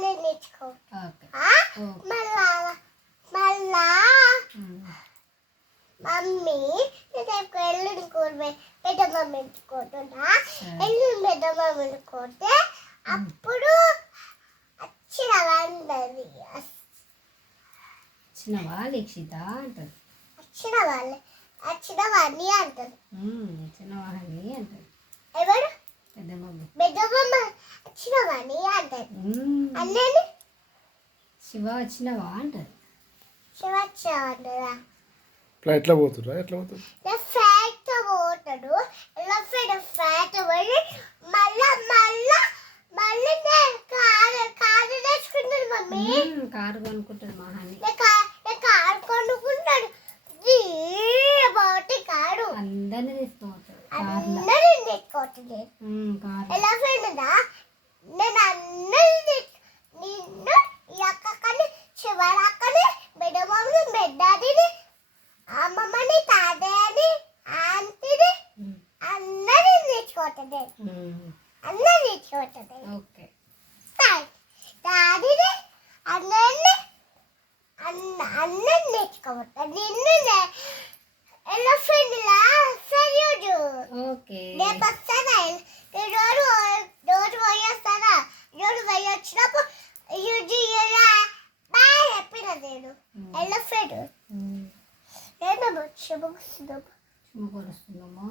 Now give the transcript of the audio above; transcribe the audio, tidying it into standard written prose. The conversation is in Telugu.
అన్నీ నేర్చుకో. ఓకే మళ్ళా మళ్ళా మమ్మీ రేపు ఎల్లుండి కూర పెద్ద మమ్మీ కొట్టున్నా. ఎల్లుండి పెద్ద మమ్మీ కొడితే అప్పుడు వచ్చినవా అంటది. వచ్చినవా దీక్షిత అంటది. వచ్చినవాన్ని అంటది. వచ్చినవాని అంటది. ఎవరు? పెద్ద మమ్మీ. వచ్చినవాని అంటది. అన్నీ శివ వచ్చినవా అంటది. శివ వచ్చావా అంటదా. ఎట్లా పోతురా? ఎట్లా పోతుంది? ఫ్యాట్ పోతాడు. ఫ్యాట్ పోయి మళ్ళా మళ్ళా మళ్ళీ కారు తెచ్చుకుంటాడు మమ్మీ. కారు కొనుక్కుంటాడు మహాని. కారు కొనుక్కుంటాడు. బాటి కారు అందరినీ తీసుకుపోతాడు. అందరినీ తెచ్చుకోవట్లేదు. ఎలిఫెంట్ నేను అందరినీ నిన్ను ఈ అక్కని చివరి అక్కని బెడ్డమ్మని బెడ్డాదిని అమ్మమ్మని తాతయ్యని ఆంటీని అందరినీ తెచ్చుకోవట్లేదు. అందరినీ తెచ్చుకోవట్లేదు. ఓకే డాడీని అందరినీ అందరినీ తెచ్చుకోవట్లేదు. నిన్ను ఎలిఫెంట్ లా సరియోడు. ఓకే రేపు వస్తానా? రోజు పోయేస్తానా? రోజు పోయి వచ్చినప్పుడు బాయ్ చెప్పిన నేను ఎలిఫెంట్ ఏంటమ్మా చెబుతున్నాము. కొడుస్తున్నామా